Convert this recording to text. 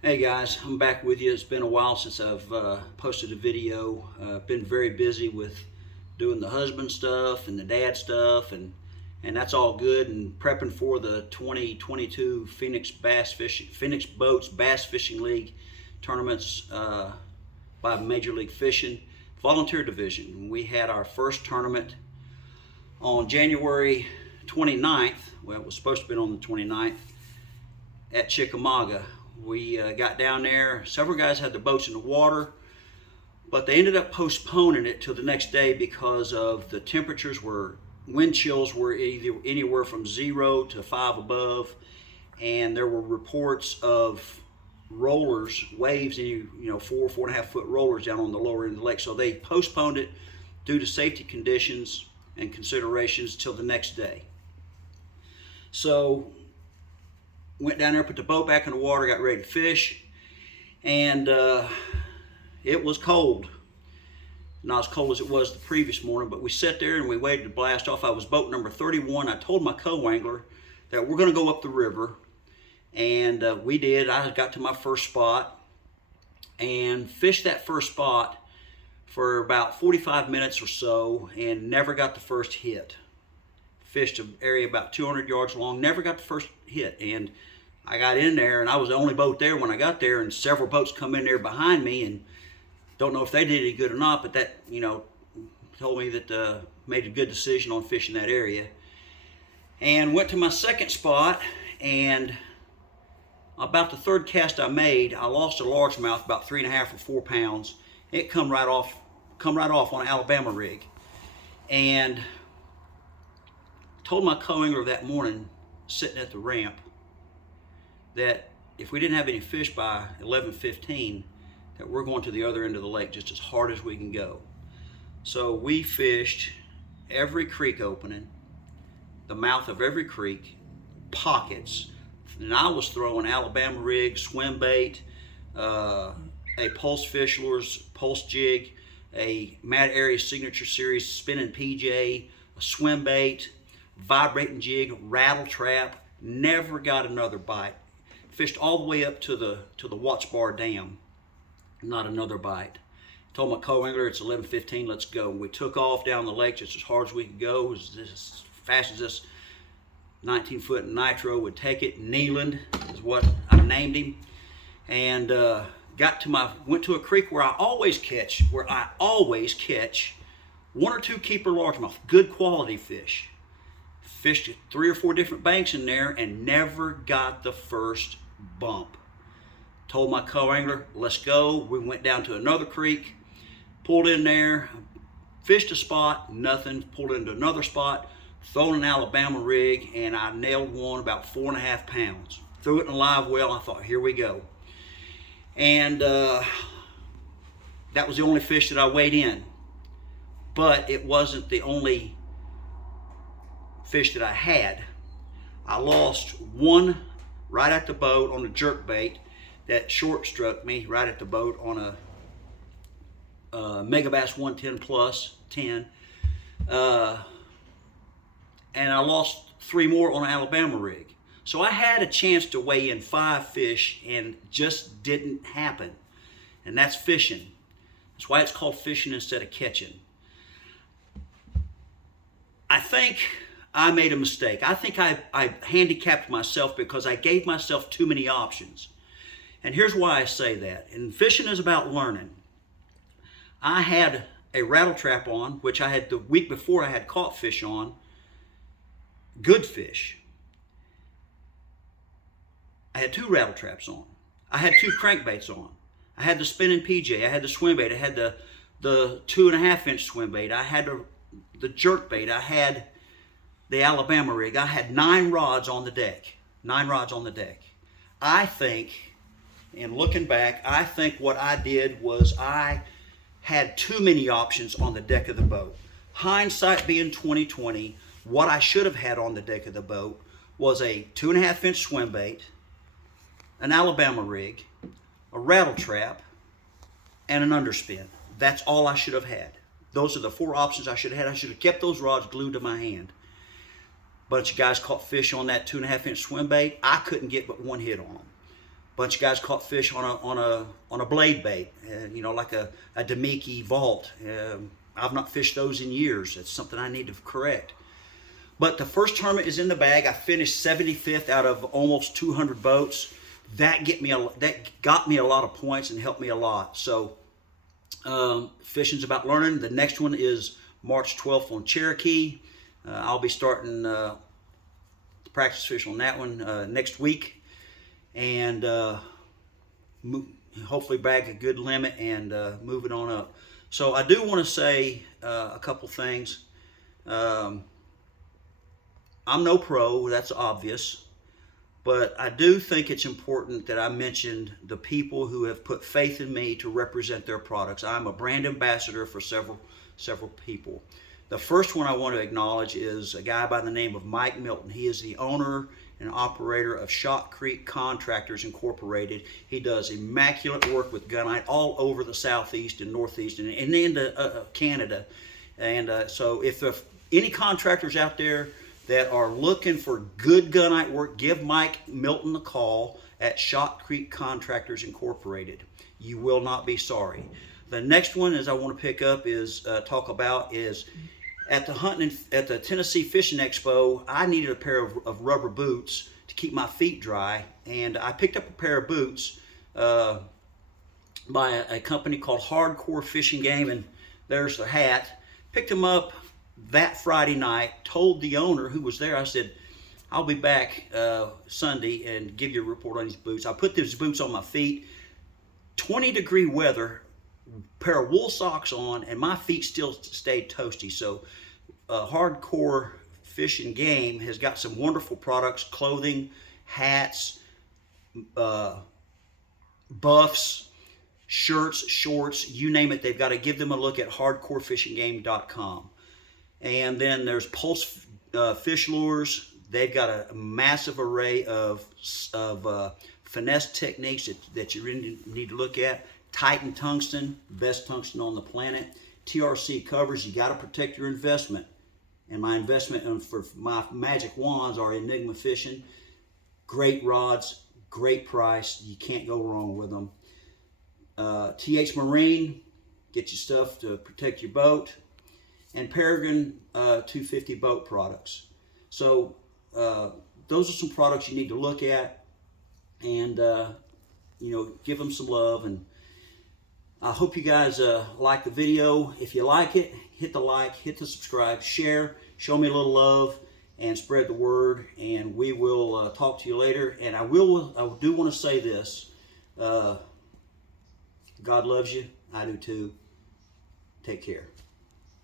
Hey guys, I'm back with you. It's been a while since I've posted a video. Been very busy with doing the husband stuff and the dad stuff, and that's all good. And prepping for the 2022 Phoenix Boats Bass Fishing League tournaments by Major League Fishing Volunteer Division. We had our first tournament on January 29th. Well, it was supposed to be on the 29th at Chickamauga. We got down there. Several guys had their boats in the water, but they ended up postponing it till the next day because of the temperatures wind chills were either anywhere from 0 to 5 above, and there were reports of rollers, waves, 4.5 foot rollers down on the lower end of the lake. So they postponed it due to safety conditions and considerations till the next day. So went down there, put the boat back in the water, got ready to fish, and it was cold. Not as cold as it was the previous morning, but we sat there and we waited to blast off. I was boat number 31. I told my co-angler that we're going to go up the river, and we did. I got to my first spot and fished that first spot for about 45 minutes or so and never got the first hit. Fished an area about 200 yards long, never got the first hit. And I got in there, and I was the only boat there when I got there, and several boats come in there behind me, and don't know if they did any good or not, but that, told me that made a good decision on fishing that area. And went to my second spot, and about the third cast I made, I lost a largemouth, about 3.5 or 4 pounds. It come right off on an Alabama rig. And told my co-angler that morning, sitting at the ramp, that if we didn't have any fish by 11:15, that we're going to the other end of the lake just as hard as we can go. So we fished every creek opening, the mouth of every creek, pockets, and I was throwing Alabama rig, swim bait, a Pulse Fish Lures Pulse Jig, a Matt Aries Signature Series spinning PJ, a swim bait, vibrating jig, rattle trap. Never got another bite. Fished all the way up to the Watts Bar Dam. Not another bite. Told my co-angler it's 11:15. Let's go. And we took off down the lake just as hard as we could go, as fast as this 19-foot Nitro would take it. Neeland is what I named him. And went to a creek where I always catch 1 or 2 keeper largemouth, good quality fish. Fished 3 or 4 different banks in there and never got the first bump. Told my co-angler, let's go. We went down to another creek, pulled in there, fished a spot, nothing, pulled into another spot, thrown an Alabama rig, and I nailed one about 4.5 pounds. Threw it in a live well. I thought, here we go. And that was the only fish that I weighed in. But it wasn't the only fish that I had. I lost one right at the boat on a jerk bait that short struck me right at the boat on a Megabass 110 plus 10. And I lost 3 more on an Alabama rig. So I had a chance to weigh in 5 fish and just didn't happen. And that's fishing. That's why it's called fishing instead of catching. I think I made a mistake. I think I handicapped myself because I gave myself too many options. And here's why I say that. And fishing is about learning. I had a rattle trap on, which I had the week before I had caught fish on. Good fish. I had 2 rattle traps on. I had 2 crankbaits on. I had the spinning PJ. I had the swim bait. I had the 2.5-inch swim bait. I had the jerk bait. I had the Alabama rig. I had 9 rods on the deck. 9 rods on the deck. I think, and looking back, I think what I did was I had too many options on the deck of the boat. Hindsight being 2020, what I should have had on the deck of the boat was a 2.5-inch swim bait, an Alabama rig, a rattle trap, and an underspin. That's all I should have had. Those are the 4 options I should have had. I should have kept those rods glued to my hand. Bunch of guys caught fish on that 2.5-inch swim bait. I couldn't get but 1 hit on them. bunch of guys caught fish on a blade bait, you know, like a Demiki vault. I've not fished those in years. It's something I need to correct. But the first tournament is in the bag. I finished 75th out of almost 200 boats. That got me a lot of points and helped me a lot. So fishing's about learning. The next one is March 12th on Cherokee. I'll be starting to practice fish on that one next week, and hopefully bag a good limit and move it on up. So I do want to say a couple things. I'm no pro, that's obvious, but I do think it's important that I mentioned the people who have put faith in me to represent their products. I'm a brand ambassador for several people. The first one I want to acknowledge is a guy by the name of Mike Milton. He is the owner and operator of Shot Creek Contractors Incorporated. He does immaculate work with gunite all over the southeast and northeast and into Canada. And so if any contractors out there that are looking for good gunite work, give Mike Milton a call at Shot Creek Contractors Incorporated. You will not be sorry. The next one is I want to pick up is talk about is at the Tennessee Fishing Expo. I needed a pair of rubber boots to keep my feet dry, and I picked up a pair of boots by a company called Hardcore Fishing Game, and there's the hat. Picked them up that Friday night, told the owner who was there, I said, I'll be back Sunday and give you a report on these boots. I put these boots on my feet, 20-degree weather, pair of wool socks on, and my feet still stayed toasty. So Hardcore Fishing Game has got some wonderful products, clothing, hats, buffs, shirts, shorts, you name it. They've got to give them a look at hardcorefishinggame.com. And then there's Pulse fish lures. They've got a massive array of finesse techniques that you really need to look at. Titan tungsten, best tungsten on the planet. TRC covers. You got to protect your investment. And my investment for my magic wands are Enigma Fishing. Great rods, great price. You can't go wrong with them. TH Marine, get your stuff to protect your boat. And Peregrine 250 boat products. So those are some products you need to look at and you know, give them some love. And I hope you guys like the video. If you like it, hit the like, hit the subscribe, share, show me a little love, and spread the word. And we will talk to you later. And I do want to say this: God loves you. I do too. Take care.